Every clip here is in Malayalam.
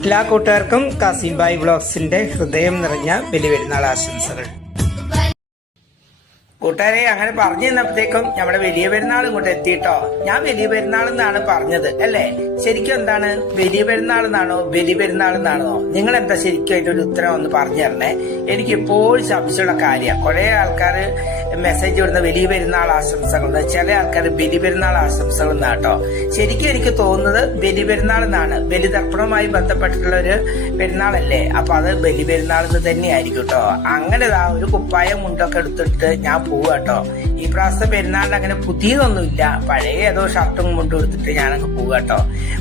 എല്ലാ കൂട്ടുകാർക്കും കാസിം ബായ് വ്ളോഗ്സിന്റെ ഹൃദയം നിറഞ്ഞ ബലിപെരുന്നാൾ ആശംസകൾ. കൂട്ടുകാരെ, അങ്ങനെ പറഞ്ഞു തന്നപ്പോഴത്തേക്കും നമ്മുടെ വലിയ പെരുന്നാൾ ഇങ്ങോട്ട് എത്തിയിട്ടോ. ഞാൻ വലിയ പെരുന്നാൾ എന്നാണ് പറഞ്ഞത് അല്ലേ? ശരിക്കും എന്താണ്, വലിയ പെരുന്നാൾ എന്നാണോ ബലി പെരുന്നാൾ എന്നാണോ? നിങ്ങൾ എന്താ ശരിക്കും അതിന്റെ ഒരു ഉത്തരം ഒന്ന് പറഞ്ഞു തരണേ. എനിക്ക് എപ്പോഴും സംശയമുള്ള കാര്യമാണ്. കുറെ ആൾക്കാർ മെസ്സേജ് വിടുന്ന വലിയ പെരുന്നാൾ ആശംസകൾ, ചില ആൾക്കാർ ബലി പെരുന്നാൾ ആശംസകൾ എന്നാട്ടോ. ശരിക്കും എനിക്ക് തോന്നുന്നത് ബലി പെരുന്നാൾ എന്നാണ്. ബലിതർപ്പണവുമായി ബന്ധപ്പെട്ടിട്ടുള്ള ഒരു പെരുന്നാളല്ലേ, അപ്പൊ അത് ബലി പെരുന്നാൾ എന്ന് തന്നെയായിരിക്കും കേട്ടോ. അങ്ങനെ ഒരു കുപ്പായം മുണ്ടൊക്കെ എടുത്തിട്ട് ഞാൻ പോവാട്ടോ. ഈ പ്രാവശ്യത്തെ പെരുന്നാളിന് അങ്ങനെ പുതിയതൊന്നുമില്ല, പഴയ ഏതോ ഷർട്ടും മുണ്ടും എടുത്തിട്ട് ഞാനങ്ങ് പോവാട്ടോ.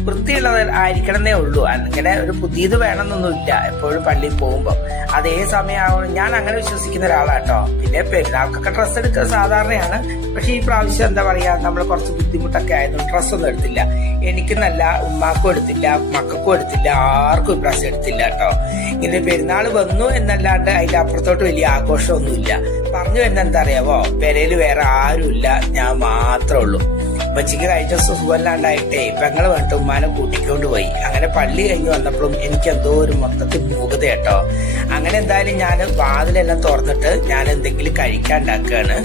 വൃത്തിയുള്ളത് ആയിരിക്കണമെന്നേ ഉള്ളൂ, അങ്ങനെ ഒരു പുതിയത് വേണമെന്നൊന്നുമില്ല. എപ്പോഴും പള്ളിയിൽ പോകുമ്പോൾ അതേ സമയമാവണം, ഞാൻ അങ്ങനെ വിശ്വസിക്കുന്ന ഒരാളാട്ടോ. പിന്നെ പെരുന്നാൾക്കൊക്കെ ഡ്രസ്സ് എടുക്കുക സാധാരണയാണ്. പക്ഷെ ഈ പ്രാവശ്യം എന്താ പറയാ, നമ്മൾ കുറച്ച് ബുദ്ധിമുട്ടൊക്കെ ആയതുകൊണ്ട് ഡ്രസ്സൊന്നും എടുത്തില്ല. എനിക്കെന്നല്ല, ഉമ്മാക്കും എടുത്തില്ല, മക്കൾക്കും എടുത്തില്ല, ആർക്കും ഇപ്രാവശ്യം എടുത്തില്ല കേട്ടോ. ഇങ്ങനെ പെരുന്നാൾ വന്നു എന്നല്ലാണ്ട് അതിന്റെ അപ്പുറത്തോട്ട് വലിയ ആഘോഷമൊന്നുമില്ല. പറഞ്ഞു വരുന്ന എന്താ അറിയാവോ, പെരയില് വേറെ ആരുമില്ല, ഞാൻ മാത്രമേ ഉള്ളൂ. ഉമ്മച്ചിക്ക് കഴിഞ്ഞ ദിവസം സുഖമല്ലാണ്ടായിട്ടേ പെങ്ങള് വേണ്ട ഉമ്മാനെ കൂട്ടിക്കൊണ്ട് പോയി. അങ്ങനെ പള്ളി കഴിഞ്ഞ് വന്നപ്പോഴും എനിക്ക് എന്തോ ഒരു മൊത്തത്തിൽ മൂകത കേട്ടോ. അങ്ങനെ എന്തായാലും ഞാൻ വാതിലെല്ലാം തുറന്നിട്ട് ഞാൻ എന്തെങ്കിലും കഴിക്കാൻ ഉണ്ടാക്കുകയാണ്.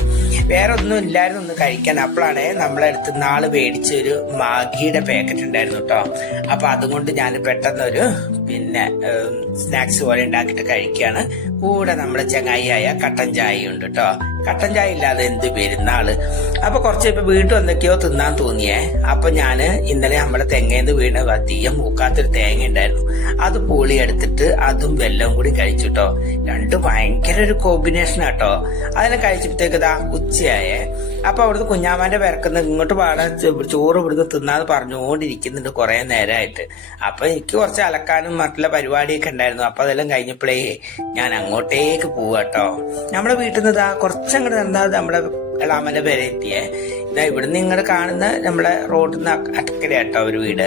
വേറെ ഒന്നും ഇല്ലായിരുന്നു ഒന്ന് കഴിക്കാൻ. അപ്പോഴാണ് നമ്മളെ അടുത്ത് നാള് മേടിച്ചൊരു മാഗിയുടെ പാക്കറ്റ് ഉണ്ടായിരുന്നു കേട്ടോ. അപ്പൊ അതുകൊണ്ട് ഞാൻ പെട്ടെന്നൊരു സ്നാക്സ് പോലെ ഉണ്ടാക്കിയിട്ട് കഴിക്കുകയാണ്. കൂടെ നമ്മുടെ ചങ്ങായിയായ കട്ടൻ ചായ ഉണ്ട് കേട്ടോ. കട്ടൻ ചായ ഇല്ലാതെ എന്ത് പെരുന്നാള്. അപ്പൊ കുറച്ച് ഇപ്പൊ വീട്ടിൽ എന്തൊക്കെയോ തിന്നാൻ തോന്നിയേ. അപ്പൊ ഞാന് ഇന്നലെ നമ്മുടെ തെങ്ങേന്ന് വീണ് തീയം മൂക്കാത്തൊരു തേങ്ങ ഉണ്ടായിരുന്നു, അത് പൂളി എടുത്തിട്ട് അതും വെല്ലവും കൂടി കഴിച്ചിട്ടോ. രണ്ടും ഭയങ്കര ഒരു കോമ്പിനേഷൻ ആട്ടോ. അതിനെ കഴിച്ചപ്പോഴത്തേക്ക് ഇതാ ഉച്ചയായേ. അപ്പൊ അവിടുന്ന് കുഞ്ഞാമാന്റെ പേർക്കുന്ന ഇങ്ങോട്ട് പാടാൻ ചോറ് ഇവിടുന്ന് തിന്നാന്ന് പറഞ്ഞുകൊണ്ടിരിക്കുന്നുണ്ട് കുറെ നേരമായിട്ട്. അപ്പൊ എനിക്ക് കുറച്ച് അലക്കാനും മറ്റുള്ള പരിപാടിയൊക്കെ ഉണ്ടായിരുന്നു. അപ്പൊ അതെല്ലാം കഴിഞ്ഞപ്പോഴേ ഞാൻ അങ്ങോട്ടേക്ക് പോവാട്ടോ. നമ്മുടെ വീട്ടിൽ നിന്ന് ഇതാ കുറച്ചങ്ങോട്ട് നടന്നാൽ നമ്മുടെ എളാമന്റെ പേരെ എത്തിയേ. ഇതാ ഇവിടുന്ന് ഇങ്ങോട്ട് കാണുന്ന നമ്മുടെ റോഡിൽ നിന്ന് അക്കരയാട്ടോ ഒരു വീട്.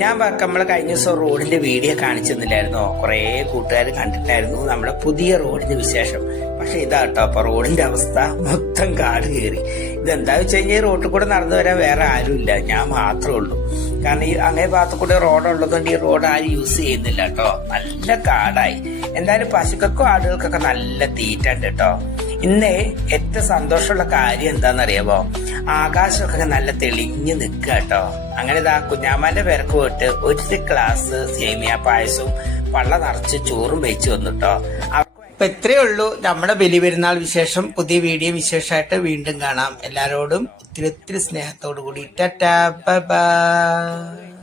ഞാൻ നമ്മളെ കഴിഞ്ഞ ദിവസം റോഡിന്റെ വീഡിയോ കാണിച്ചു തന്നില്ലായിരുന്നോ? കുറെ കൂട്ടുകാർ കണ്ടിട്ടായിരുന്നു നമ്മുടെ പുതിയ റോഡിന്റെ വിശേഷം. പക്ഷെ ഇതാട്ടോ അപ്പൊ റോഡിന്റെ അവസ്ഥ മൊത്തം കാട് കയറി. ഇതെന്താ വെച്ച് കഴിഞ്ഞാൽ റോഡിൽ കൂടെ നടന്നു വരാൻ വേറെ ആരുമില്ല, ഞാൻ മാത്രമേ ഉള്ളൂ. കാരണം ഈ അങ്ങേ ഭാഗത്ത് കൂടെ റോഡുള്ളതുകൊണ്ട് ഈ റോഡ് ആരും യൂസ് ചെയ്യുന്നില്ല കേട്ടോ. നല്ല കാടായി. എന്തായാലും പശുക്കൾക്കും ആടുകൾക്കൊക്കെ നല്ല തീറ്റ ഉണ്ട് കേട്ടോ. ഇന്ന് ഏറ്റവും സന്തോഷമുള്ള കാര്യം എന്താണെന്നറിയാമോ? ആകാശമൊക്കെ നല്ല തെളിഞ്ഞു നിൽക്കുക കേട്ടോ. അങ്ങനെ ഇതാ കുഞ്ഞാമാന്റെ പേർക്ക് പോയിട്ട് ഒരു ഗ്ലാസ് സേമിയ പായസവും പള്ള നിറച്ച് ചോറും വെച്ച് വന്നിട്ടോ. അപ്പൊ ഇത്രയേ ഉള്ളൂ നമ്മുടെ ബലി പെരുന്നാൾ വിശേഷം. പുതിയ വീഡിയോ വിശേഷമായിട്ട് വീണ്ടും കാണാം. എല്ലാരോടും ഒത്തിരി ഒത്തിരി സ്നേഹത്തോടു കൂടി ടാറ്റാ ബൈ ബൈ.